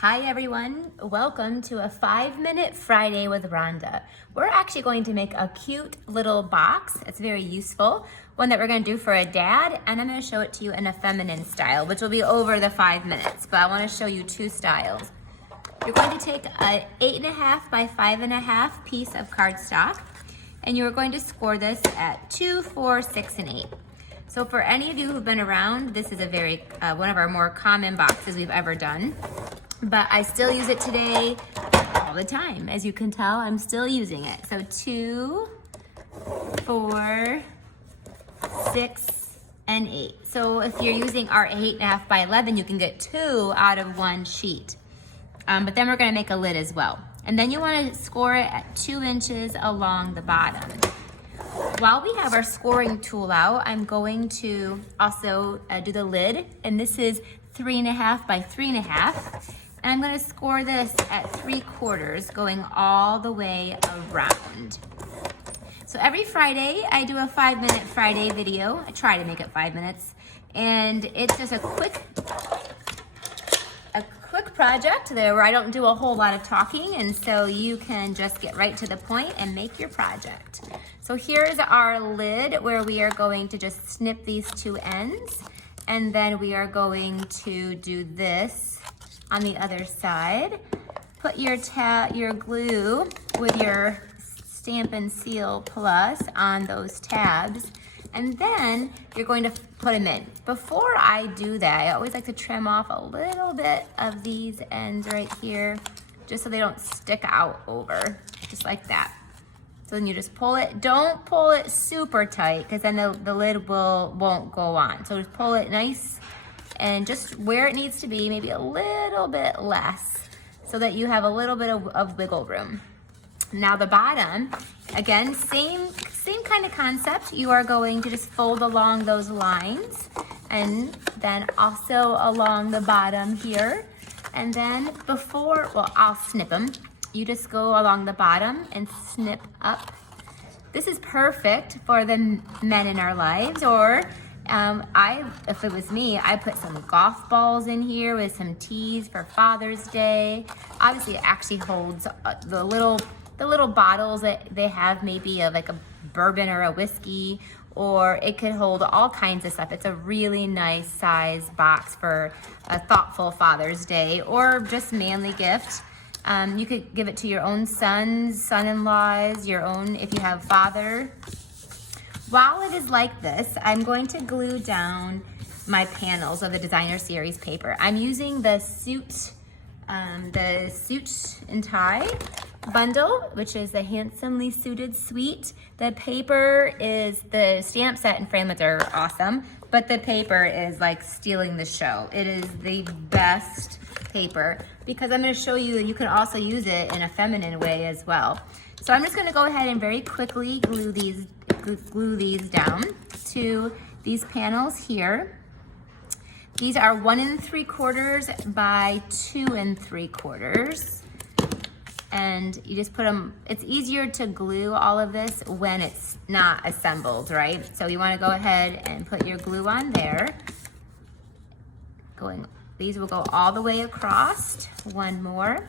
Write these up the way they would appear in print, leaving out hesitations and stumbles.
Hi everyone, welcome to a 5-minute Friday with Rhonda. We're actually going to make a cute little box. It's very useful. One that we're going to do for a dad, and I'm going to show it to you in a feminine style, which will be over the 5 minutes, but I want to show you two styles. You're going to take a 8.5 by 5.5 piece of cardstock, and you're going to score this at 2, 4, 6, and 8. So for any of you who've been around, this is a very one of our more common boxes we've ever done. But I still use it today all the time. As you can tell, I'm still using it. So 2, 4, 6, and 8. So if you're using our 8.5 by 11, you can get 2 out of one sheet. But then we're gonna make a lid as well. And then you wanna score it at 2 inches along the bottom. While we have our scoring tool out, I'm going to also do the lid. And this is 3.5 by 3.5. And I'm gonna score this at 3/4, going all the way around. So every Friday, I do a 5-minute Friday video. I try to make it 5 minutes. And it's just a quick project there where I don't do a whole lot of talking, and so you can just get right to the point and make your project. So here's our lid where we are going to just snip these two ends, and then we are going to do this on the other side. Put your glue with your Stampin' Seal Plus on those tabs, and then you're going to put them in. Before I do that, I always like to trim off a little bit of these ends right here, just so they don't stick out over, just like that. So then you just pull it. Don't pull it super tight, because then the lid won't go on. So just pull it nice and just where it needs to be, maybe a little bit less, so that you have a little bit of wiggle room. Now the bottom, again, same kind of concept. You are going to just fold along those lines, and then also along the bottom here. And then I'll snip them. You just go along the bottom and snip up. This is perfect for the men in our lives, or if it was me, I put some golf balls in here with some teas for Father's Day. Obviously, it actually holds the little bottles that they have, maybe of like a bourbon or a whiskey, or it could hold all kinds of stuff. It's a really nice size box for a thoughtful Father's Day or just manly gift. You could give it to your own sons, son-in-laws, your own, if you have father. While it is like this, I'm going to glue down my panels of the Designer Series paper. I'm using the Suit and Tie bundle, which is the Handsomely Suited Suite. The paper is, the stamp set and framelits are awesome, but the paper is like stealing the show. It is the best paper, because I'm going to show you that you can also use it in a feminine way as well. So I'm just going to go ahead and very quickly glue these down to these panels here. These are 1 3/4 by 2 3/4. And you just put them, it's easier to glue all of this when it's not assembled, right? So you want to go ahead and put your glue on there. These will go all the way across. One more.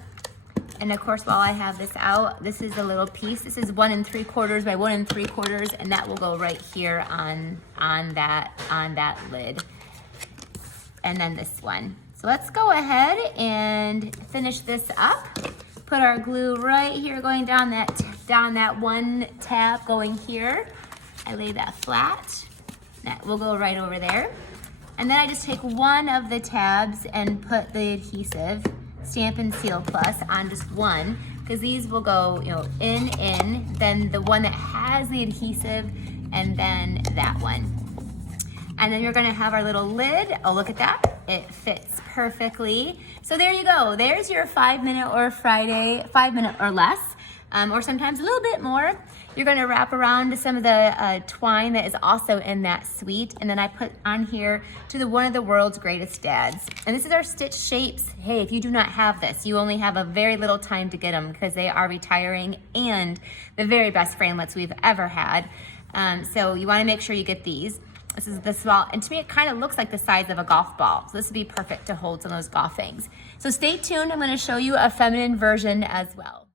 And of course, while I have this out, this is a little piece. This is 1 3/4 by 1 3/4, and that will go right here on that lid. And then this one. So let's go ahead and finish this up. Put our glue right here, going down that one tab going here. I lay that flat. That will go right over there. And then I just take one of the tabs and put the adhesive, Stampin' Seal Plus, on just one, because these will go, in, then the one that has the adhesive, and then that one. And then you're gonna have our little lid. Oh, look at that. It fits perfectly. So there you go. There's your 5-minute or Friday, 5 minute or less, or sometimes a little bit more. You're gonna wrap around some of the twine that is also in that suite. And then I put on here to one of the world's greatest dads. And this is our stitch shapes. Hey, if you do not have this, you only have a very little time to get them, because they are retiring and the very best framelits we've ever had. So you wanna make sure you get these. This is the small, and to me it kind of looks like the size of a golf ball. So this would be perfect to hold some of those golf things. So stay tuned, I'm gonna show you a feminine version as well.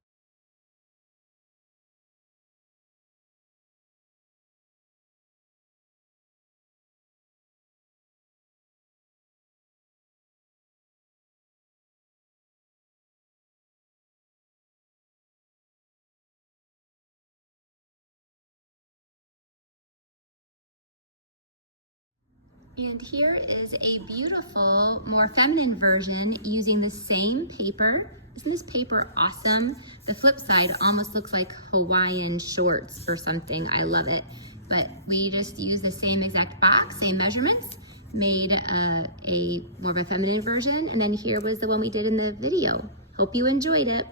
And here is a beautiful, more feminine version using the same paper. Isn't this paper awesome? The flip side almost looks like Hawaiian shorts or something. I love it. But we just use the same exact box, same measurements, made a more of a feminine version. And then here was the one we did in the video. Hope you enjoyed it.